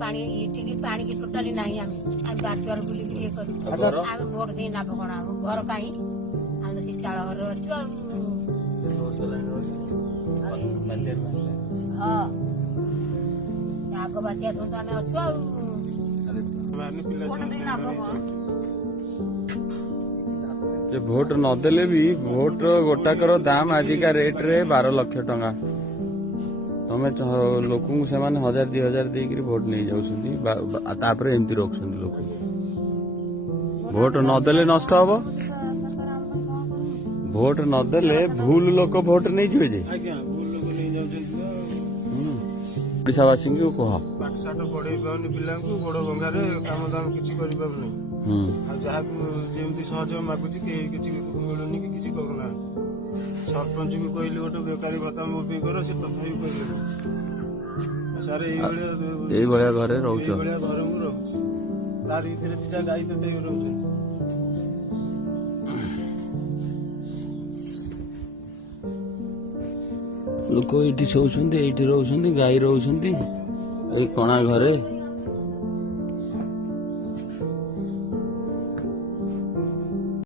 पानी इटिकी पानी की टोटाली नहीं आम बार बुलिक ये करूँ आम भोट दे लाभ कौन आम घर कहीं आम तो से चाल घर अच्छु हाँ आग बात्या तो आम अच्छु भोट नदेले भी भोट गोटाकर दाम आजिका रेट रे 12 लाख टंका तमें लोक से 1000-2000 देकर भोट नहीं जाऊँगी एमती रखुच्च लोक भोट नदेले नष्ट हम भोट नदेले भूल लोक भोट नहीं जे ओडावासी को कह पाठशाठ पढ़े पाऊनी पिला बड़ गंगार काम दाम किसी करें जहाँ जमी सहयोग मागुची मिलूनी कि किसी करूना सरपंच को कहली गोटे बेकारी भत्ता मो कर से तथापि कहले सार ये घरे रोच घर में रोचे तार भीतर दीटा गाई तो रोचे लोक ये शोचती ये रोच गाई रोच कणा घरे